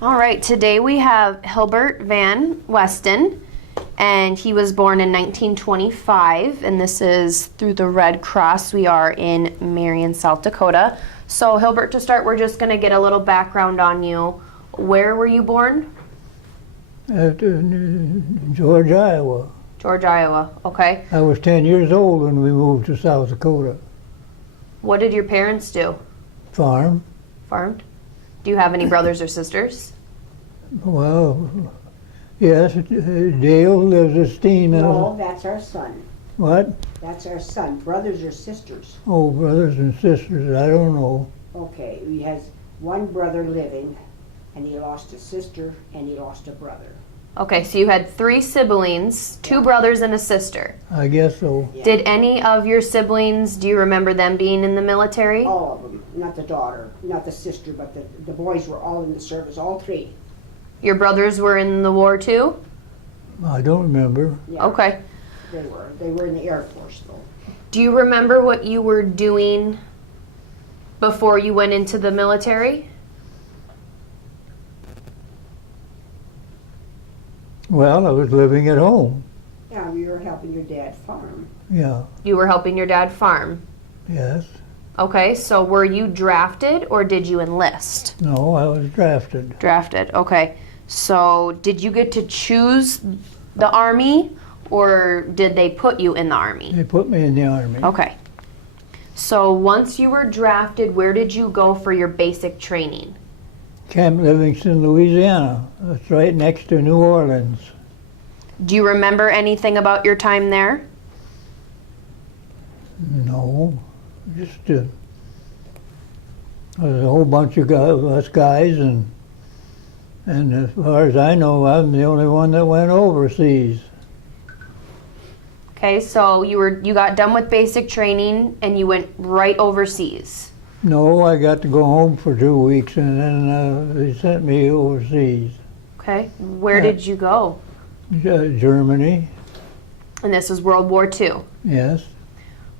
All right, today we have Hilbert VanWesten, and he was born in 1925, and this is through the Red Cross. We are in Marion, South Dakota. So Hilbert, to start, we're just going to get a little background on you. Where were you born? At George, Iowa. George, Iowa, okay. I was 10 years old when we moved to South Dakota. What did your parents do? Farm. Farmed? Do you have any brothers or sisters? Well, yes, Dale lives at Steam. No, that's our son. What? That's our son. Brothers or sisters? Oh, brothers and sisters, I don't know. Okay, he has one brother living, and he lost a sister, and he lost a brother. Okay, so you had 3 siblings, 2 brothers and a sister. I guess so. Yeah. Did any of your siblings, do you remember them being in the military? All of them, not the daughter, not the sister, but the boys were all in the service, all 3. Your brothers were in the war too? I don't remember. Yeah, Okay. they were. They were in the Air Force, though. Do you remember what you were doing before you went into the military? Well, I was living at home. Yeah, we were helping your dad farm. Yeah, You were helping your dad farm. yes. Okay, so were you drafted or did you enlist? No, I was drafted. Drafted, okay. So did you get to choose the Army or did they put you in the Army? They put me in the Army. Okay. So once you were drafted, where did you go for your basic training? Camp Livingston, Louisiana. That's right next to New Orleans. Do you remember anything about your time there? No, just there's a whole bunch of us guys, and as far as I know, I'm the only one that went overseas. Okay, so you got done with basic training and you went right overseas. No, I got to go home for 2 weeks, and then they sent me overseas. Okay, where did you go? Germany, And this was World War II. yes.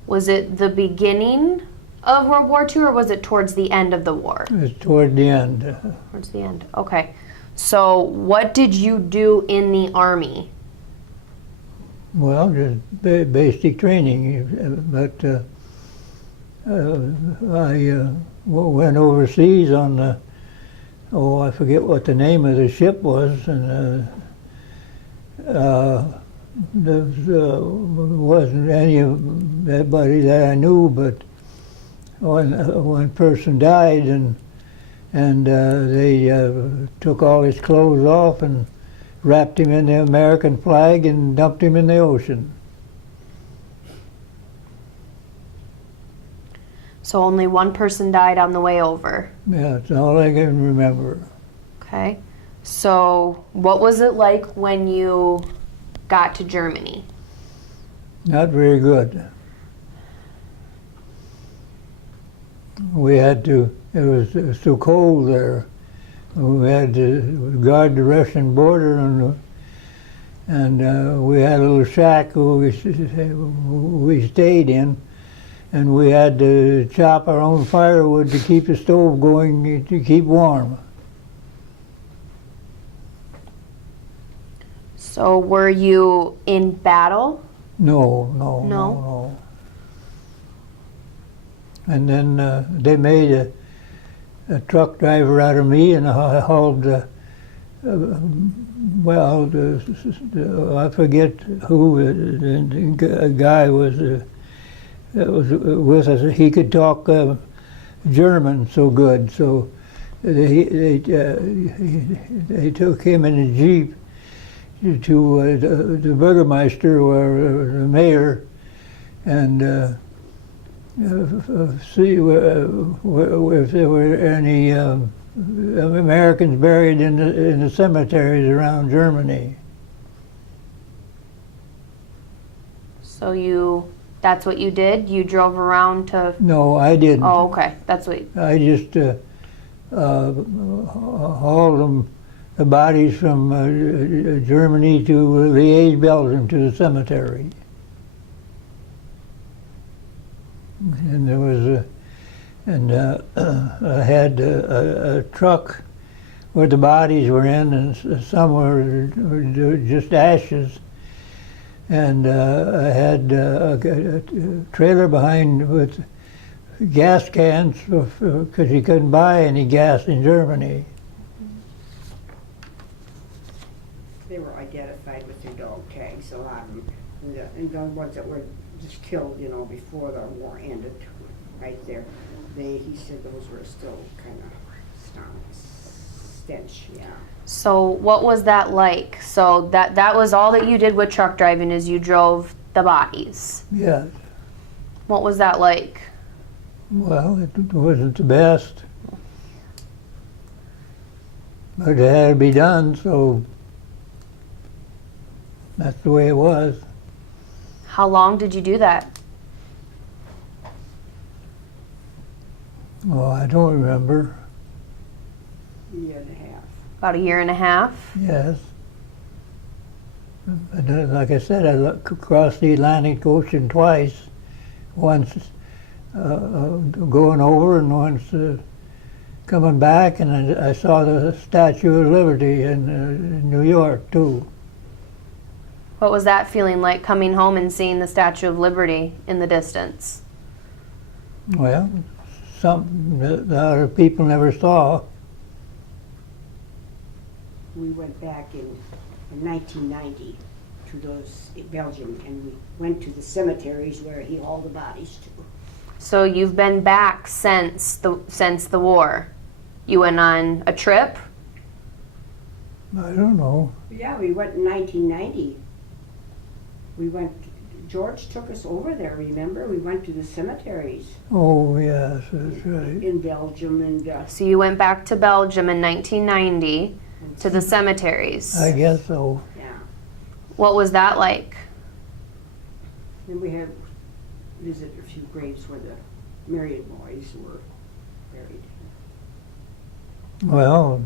Was it the beginning of World War II or was it towards the end of the war? It's toward the end. Towards the end, okay. So what did you do in the Army? Well, just basic training, but I went overseas on the, I forget what the name of the ship was, and there wasn't anybody that I knew, but one person died, and they took all his clothes off and wrapped him in the American flag and dumped him in the ocean. So only one person died on the way over. Yeah, that's all I can remember. Okay. So what was it like when you got to Germany? Not very good. We had to, it was too cold there. We had to guard the Russian border, and we had a little shack we stayed in, and we had to chop our own firewood to keep the stove going, to keep warm. So were you in battle? No. And then they made a truck driver out of me, and I hauled, I forget who the guy was that was with us. He could talk German so good, so they took him in a jeep to the Bürgermeister or the mayor, and see if there were any Americans buried in the cemeteries around Germany. So that's what you did? You drove around to... No, I didn't. Oh, okay. That's what... I just hauled the bodies from Germany to Liège, Belgium, to the cemetery. And there was I had a truck where the bodies were in, and some were just ashes. And I had a trailer behind with gas cans because you couldn't buy any gas in Germany. They were identified with their dog tags, a lot of them. And the ones that were just killed, you know, before the war ended, right there. He said those were still kind of stench, yeah. So what was that like? So that was all that you did with truck driving, is you drove the bodies. Yes. What was that like? Well, it wasn't the best, but it had to be done, so that's the way it was. How long did you do that? Oh, I don't remember. Year and a half. About a year and a half? Yes. And like I said, I crossed the Atlantic Ocean twice. Once going over and once coming back, and I saw the Statue of Liberty in New York too. What was that feeling like, coming home and seeing the Statue of Liberty in the distance? Well, something that other people never saw. We went back in 1990 to Belgium, and we went to the cemeteries where he hauled the bodies to. So you've been back since the war. You went on a trip? I don't know. Yeah, we went in 1990. George took us over there, remember? We went to the cemeteries. Oh, yes, that's right. In Belgium and... So you went back to Belgium in 1990 to the cemeteries. I guess so. Yeah. What was that like? Then we had visited a few graves where the Marion boys were buried. Well,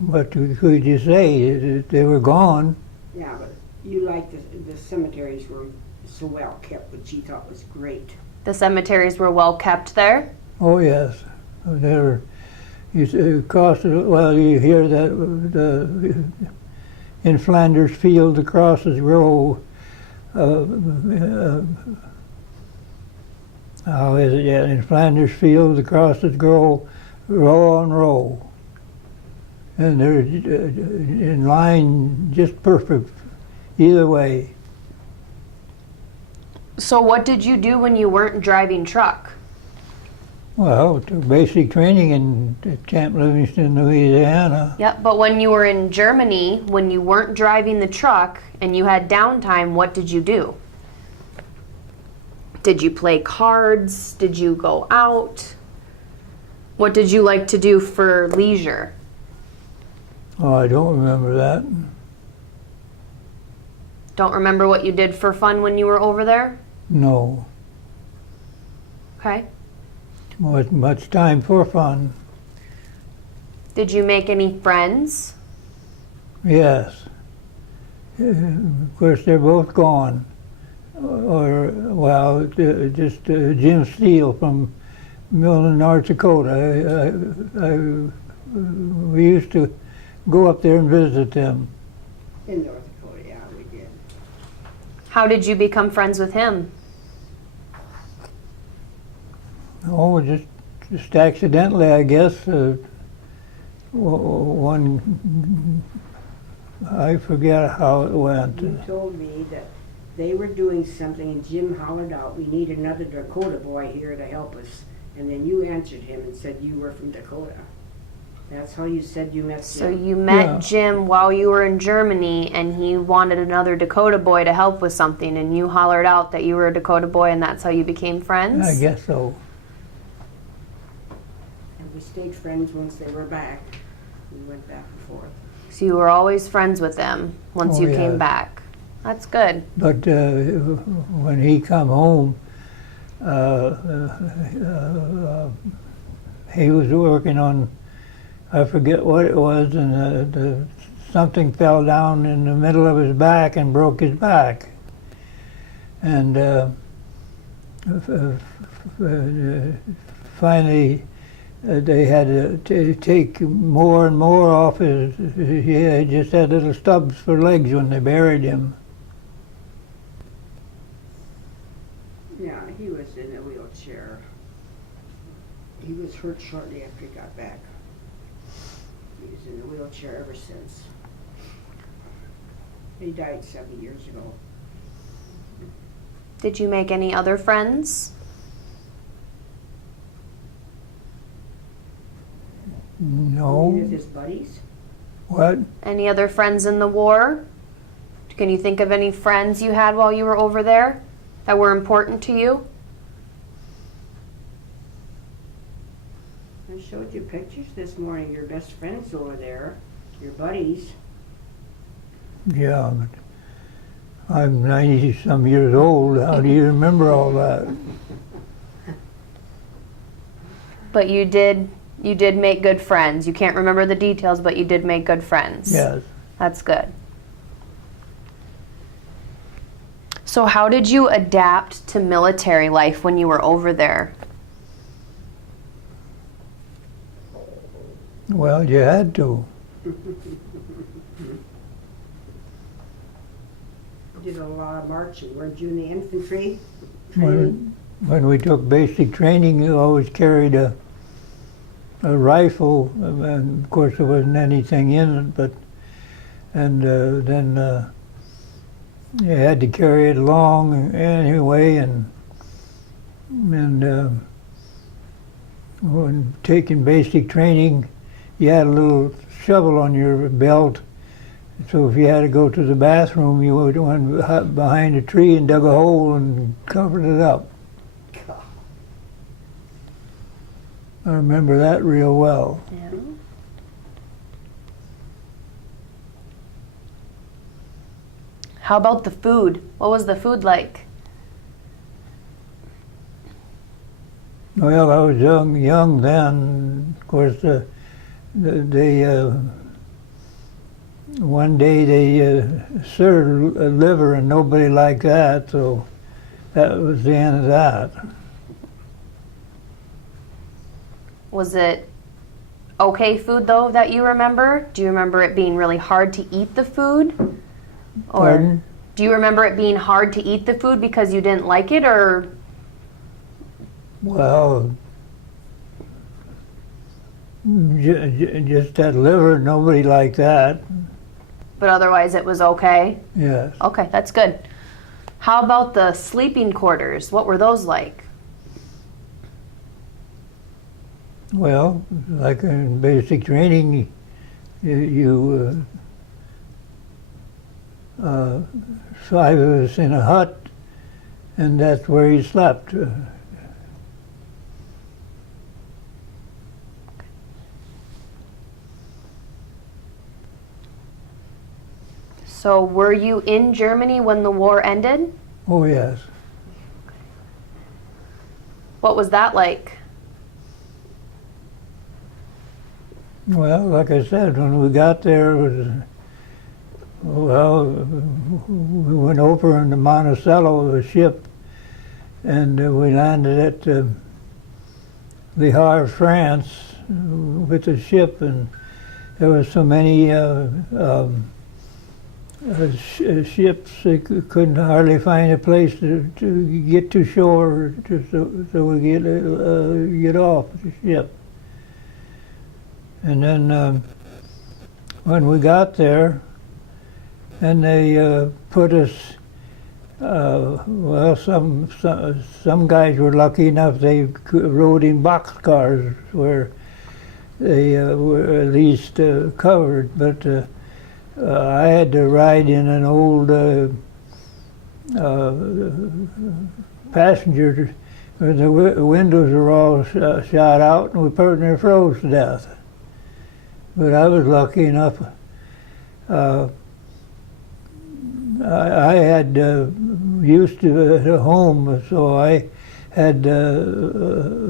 what could you say? They were gone. Yeah, but you liked the cemeteries were so well kept, which you thought was great. The cemeteries were well kept there? Oh, yes. They were, you hear that in Flanders Field the crosses grow. How is it? Yeah, in Flanders Field the crosses grow row on row. And they're in line just perfect either way. So what did you do when you weren't driving truck? Well, basic training in Camp Livingston, Louisiana. Yep, but when you were in Germany, when you weren't driving the truck and you had downtime, what did you do? Did you play cards? Did you go out? What did you like to do for leisure? Oh, I don't remember that. Don't remember what you did for fun when you were over there? No. Okay. Wasn't much time for fun. Did you make any friends? Yes. Of course, they're both gone. Just Jim Steele from Milton, North Dakota. We used to go up there and visit them. In North Dakota, yeah, we did. How did you become friends with him? Oh, just accidentally, I guess. I forget how it went. You told me that they were doing something and Jim hollered out, "We need another Dakota boy here to help us." And then you answered him and said you were from Dakota. That's how you said you met Jim. So you met Yeah. Jim while you were in Germany, and he wanted another Dakota boy to help with something, and you hollered out that you were a Dakota boy, and that's how you became friends? I guess so. And we stayed friends once they were back. We went back and forth. So you were always friends with them once Oh, you yeah. came back. That's good. But when he come home, he was working on, I forget what it was, and something fell down in the middle of his back and broke his back. And finally they had to take more and more off his. He just had little stubs for legs when they buried him. Yeah, he was in a wheelchair. He was hurt shortly after he got back. He was in a wheelchair ever since. He died 7 years ago. Did you make any other friends? No. Any of his buddies? What? Any other friends in the war? Can you think of any friends you had while you were over there that were important to you? I showed you pictures this morning. Your best friends over there, your buddies. Yeah, but I'm 90-some years old. How do you remember all that? But you did make good friends. You can't remember the details, but you did make good friends. Yes. That's good. So how did you adapt to military life when you were over there? Well, you had to. Did a lot of marching. Weren't you in the infantry? When we took basic training, you always carried a rifle, and of course there wasn't anything in it, but then you had to carry it along anyway, and when taking basic training, you had a little shovel on your belt. So if you had to go to the bathroom, you would went behind a tree and dug a hole and covered it up. I remember that real well. Yeah. How about the food? What was the food like? Well, I was young then. Of course, one day they served a liver and nobody liked that, so that was the end of that. Was it okay food though that you remember? Do you remember it being really hard to eat the food? Or Pardon? do you remember it being hard to eat the food because you didn't like it, or? Well, just that liver, nobody liked that. But otherwise it was okay? Yes. Okay, that's good. How about the sleeping quarters? What were those like? Well, like in basic training, five of us in a hut, and that's where you slept. So were you in Germany when the war ended? Oh, yes. What was that like? Well, like I said, when we got there, it was, well, we went over in the Monticello, a ship, and we landed at Veire, France, with the ship, and there were so many ships, they couldn't hardly find a place to get to shore, so we get off the ship. And then when we got there, and they put us, well, some guys were lucky enough they rode in boxcars where they were at least covered, but I had to ride in an old passenger where the windows were all shot out, and we pretty near froze to death. But I was lucky enough. I had used to at home, so I had long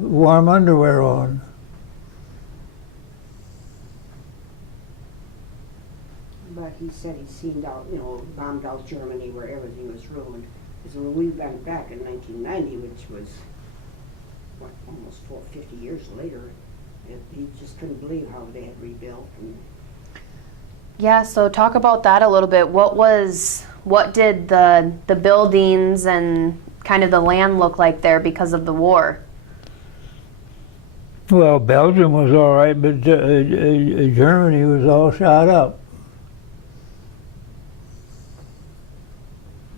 warm underwear on. But he said he'd seen out, bombed out Germany where everything was ruined. Because when we went back in 1990, which was what, almost 50 years later. He just couldn't believe how they had rebuilt. And Yeah, so talk about that a little bit. What did the buildings and kind of the land look like there because of the war? Well, Belgium was all right, but Germany was all shot up.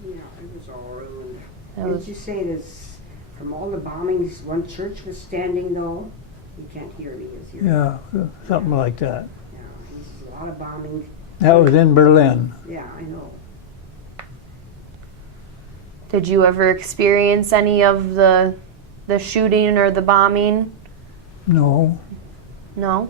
yeah, it was all ruined. That Did was- you say this, from all the bombings, one church was standing though? You can't hear me, is here. Yeah, something like that. Yeah, he says a lot of bombing. That was in Berlin. Yeah, I know. Did you ever experience any of the shooting or the bombing? No. No?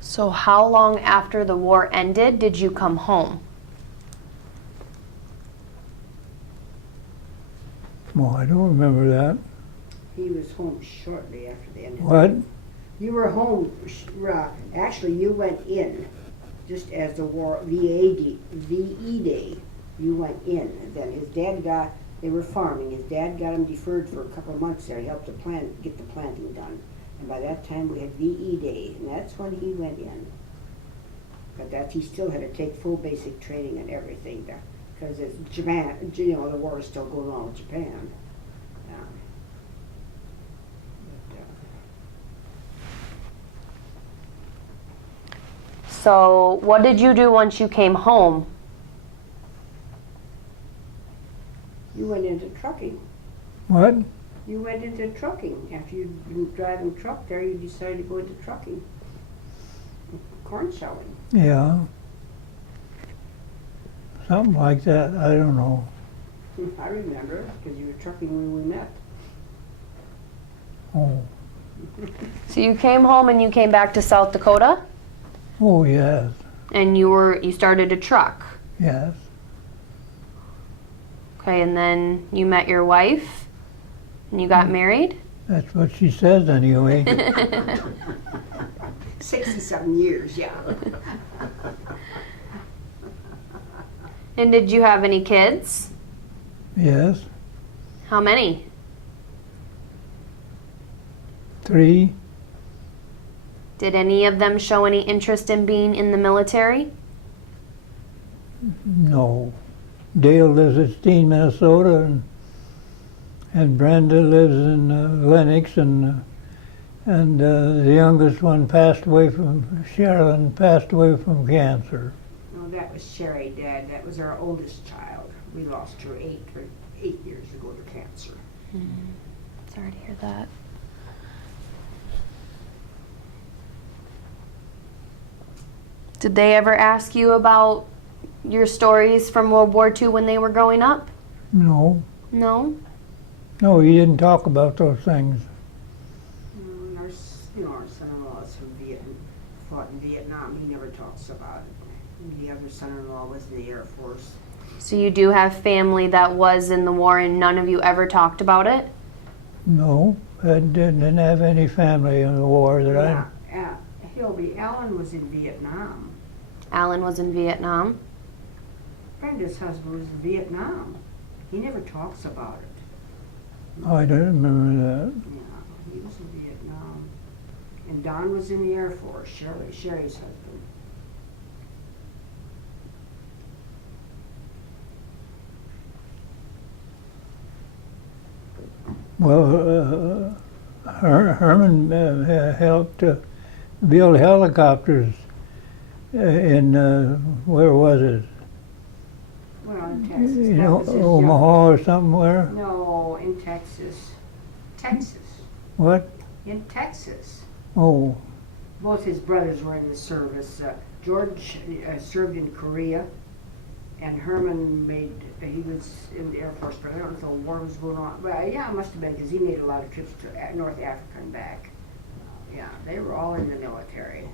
So how long after the war ended did you come home? Well, I don't remember that. He was home shortly after the end. What? You were home, actually you went in, just as the war, VE Day, you went in. And then his dad they were farming, his dad got him deferred for a couple of months there. He helped get the planting done. And by that time we had VE Day, and that's when he went in. But he still had to take full basic training and everything there. Because it's Japan, the war is still going on with Japan. Yeah. So what did you do once you came home? You went into trucking. What? You went into trucking. After you'd been driving truck there, you decided to go into trucking. Corn shelling. Yeah. Something like that. I don't know. I remember, because you were trucking when we met. Oh. So you came home and you came back to South Dakota Oh, yes. and you started a truck. Yes. Okay, and then you met your wife and you got married? That's what she says anyway. 67 years, yeah. And did you have any kids? Yes. How many? 3. Did any of them show any interest in being in the military? No. Dale lives at Steen, Minnesota, and Brenda lives in Lenox, and the youngest one passed away from cancer. No, that was Sherry, Dad. That was our oldest child. We lost her 8 years ago to cancer. Sorry to hear that. Did they ever ask you about your stories from World War II when they were growing up? No. No? No, he didn't talk about those things. Our son-in-law is from Vietnam, fought in Vietnam. He never talks about it. And the other son-in-law was in the Air Force. So you do have family that was in the war and none of you ever talked about it? No, I didn't have any family in the war that I... Hilby, Alan was in Vietnam. Alan was in Vietnam. Brenda's husband was in Vietnam. He never talks about it. I don't remember that. Yeah, he was in Vietnam. And Don was in the Air Force, Sherry's husband. Well, Herman helped build helicopters in, where was it? Well, in Texas. You That know, was his young- Omaha or somewhere? No, in Texas. Texas. What? In Texas. Oh, Both his brothers were in the service. George served in Korea, and Herman he was in the Air Force, but I don't know if the war was going on. Well, yeah, it must have been, because he made a lot of trips to North Africa and back. Yeah, they were all in the military.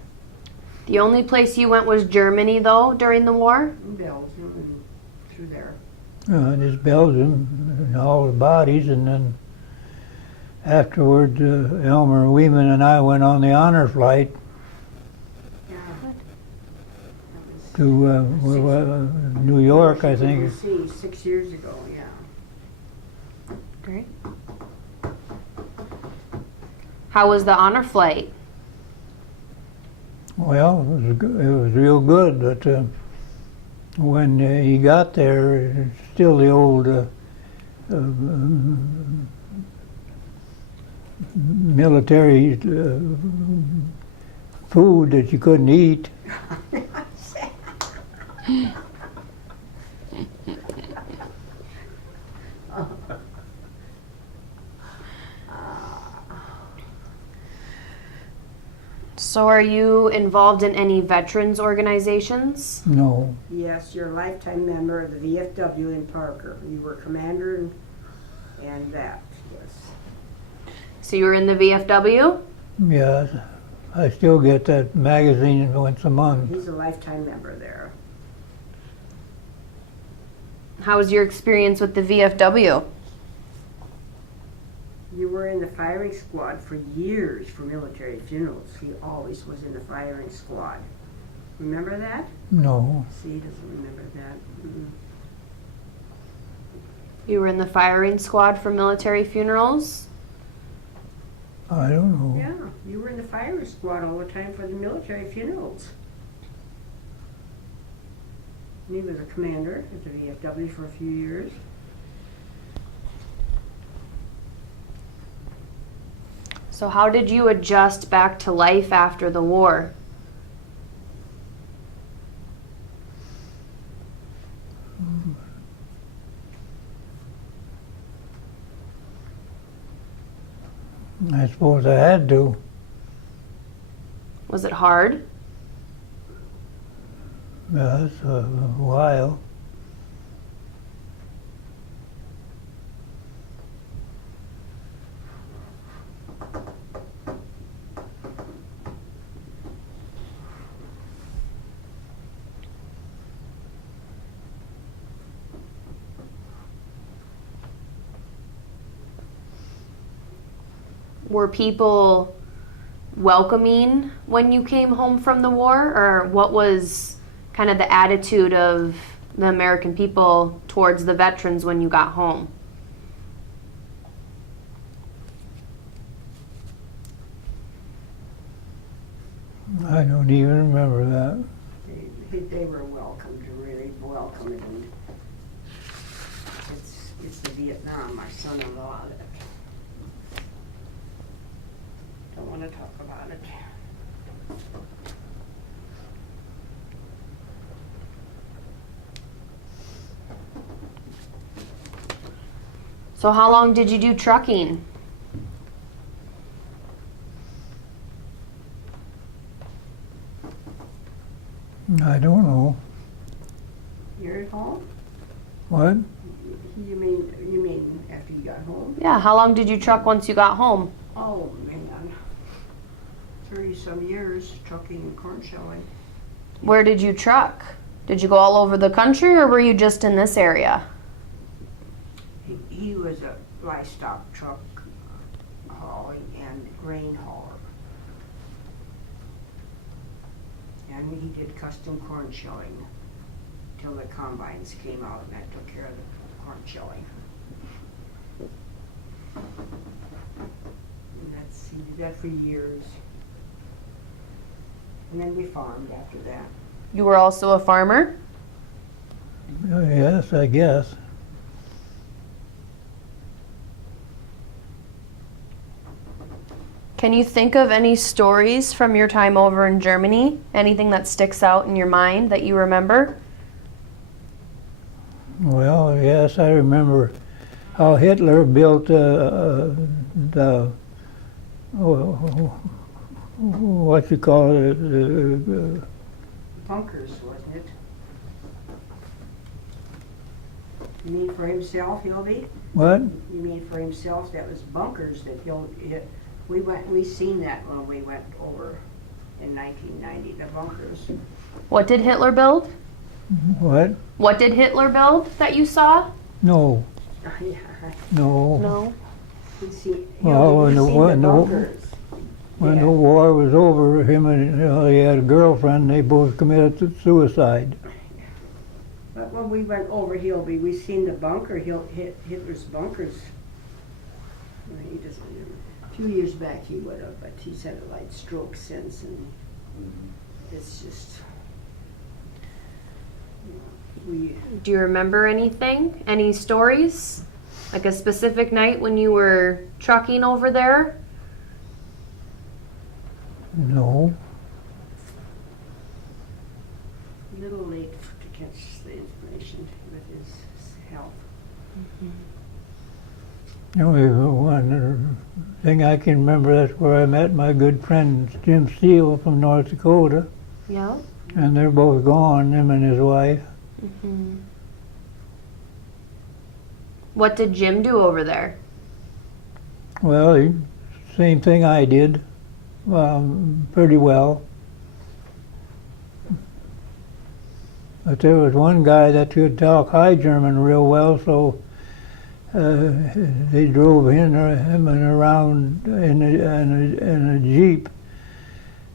The only place you went was Germany, though, during the war? In Belgium and through there. and it's Belgium, and all the bodies, and then afterward, Elmer Weeman and I went on the honor flight Yeah. to New York, I think. See, 6 years ago, yeah. Great. How was the honor flight? Well, it was real good, but when he got there, still the old military food that you couldn't eat. So are you involved in any veterans organizations? No, Yes, you're a lifetime member of the VFW in Parker. You were commander and that, yes. So you were in the VFW? yes, I still get that magazine once a month. He's a lifetime member there. How was your experience with the VFW? You were in the firing squad for years for military funerals. He always was in the firing squad. Remember that? No, See, he doesn't remember that. Mm-mm. You were in the firing squad for military funerals? I don't know. Yeah, you were in the firing squad all the time for the military funerals. And he was a commander at the VFW for a few years. So how did you adjust back to life after the war? I suppose I had to. Was it hard? Yes, a while. Were people welcoming when you came home from the war, or what was kind of the attitude of the American people towards the veterans when you got home? I don't even remember that. They were welcomed, really welcomed. And it's the Vietnam, my son-in-law, that don't want to talk about it. So how long did you do trucking? I don't know. You're at home? What? You mean after you got home? Yeah, how long did you truck once you got home? Oh, man. 30-some years trucking and corn shelling. Where did you truck? Did you go all over the country, or were you just in this area? He was a livestock truck hauling and grain hauler. And he did custom corn shelling till the combines came out, and that took care of the corn shelling. And he did that for years. And then we farmed after that. You were also a farmer? Yes, I guess. Can you think of any stories from your time over in Germany? Anything that sticks out in your mind that you remember? Well, yes, I remember how Hitler built the what you call it, Bunkers, wasn't it? You mean for himself, Hildy? what? You mean for himself? That was bunkers that he'll hit. We seen that when we went over in 1990. The bunkers. What did Hitler build? What? What did Hitler build that you saw? No, Yeah. no. No. You see, Well, when when the war was over, him and he had a girlfriend. They both committed suicide. But when we went over Hilby, we seen the bunker, Hitler's bunkers. He just, a few years back he would have, but he's had a light stroke since, and it's just. Do you remember anything? Any stories? Like a specific night when you were trucking over there? No. A little late to catch the information with his health. The only one thing I can remember, that's where I met my good friend Jim Steele from North Dakota. Yeah. And they're both gone, him and his wife. What did Jim do over there? Well, same thing I did, pretty well. But there was one guy that could talk High German real well, so they drove him and around in a Jeep.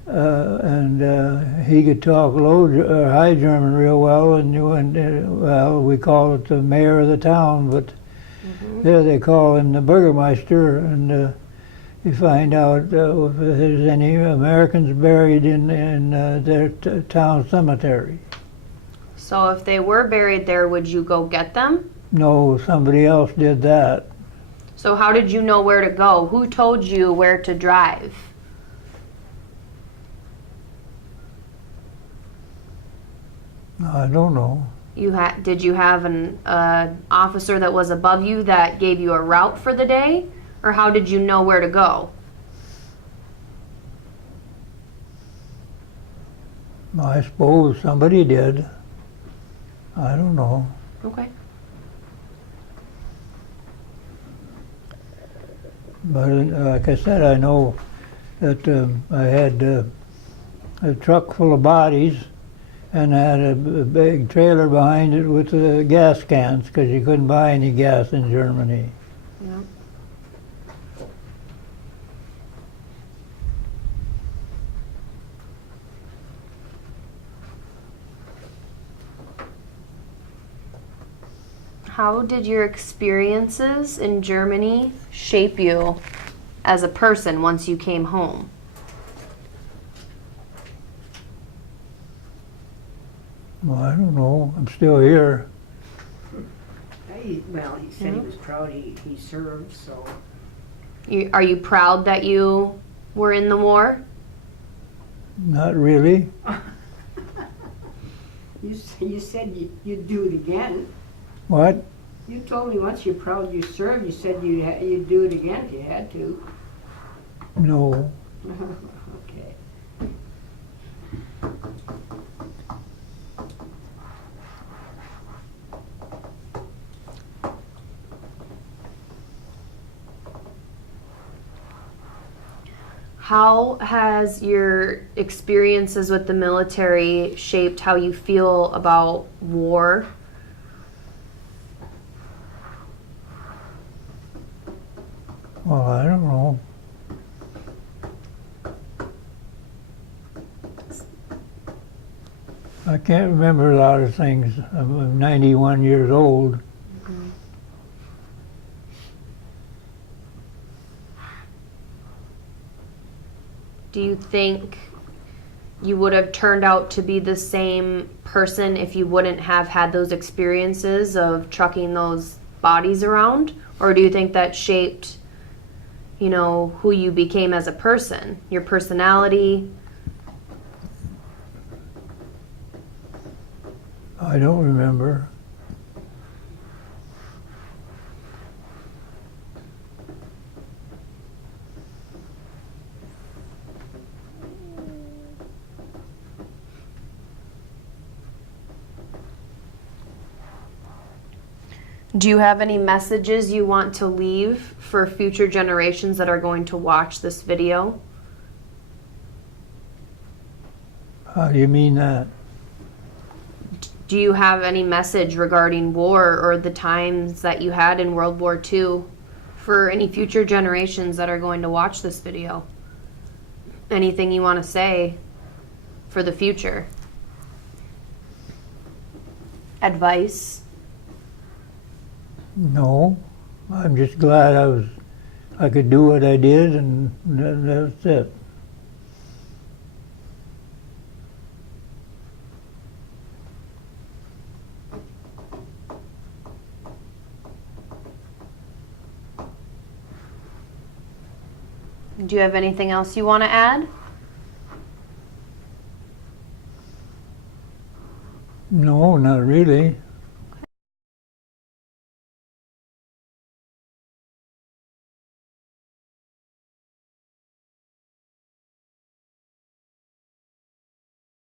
And he could talk High German real well, and we call it the mayor of the town, but there they call him the Burgermeister, and you find out if there's any Americans buried in their town cemetery. So if they were buried there, would you go get them? No, somebody else did that. So how did you know where to go? Who told you where to drive? I don't know. Did you have an officer that was above you that gave you a route for the day? Or how did you know where to go? I suppose somebody did. I don't know. Okay. But like I said, I know that I had a truck full of bodies, and I had a big trailer behind it with gas cans, because you couldn't buy any gas in Germany. Yeah. How did your experiences in Germany shape you as a person once you came home? Well, I don't know. I'm still here. He said he was proud he served, so. Are you proud that you were in the war? Not really. You said you'd do it again. What? You told me once you're proud you served, you said you'd do it again if you had to. No. Okay. How has your experiences with the military shaped how you feel about war? Well, I don't know. I can't remember a lot of things. I'm 91 years old. Do you think you would have turned out to be the same person if you wouldn't have had those experiences of trucking those bodies around? Or do you think that shaped, who you became as a person, your personality? I don't remember. Do you have any messages you want to leave for future generations that are going to watch this video? How do you mean that? Do you have any message regarding war or the times that you had in World War II for any future generations that are going to watch this video? Anything you want to say for the future? Advice? No, I'm just glad I could do what I did, and that's it. Do you have anything else you want to add? No, not really.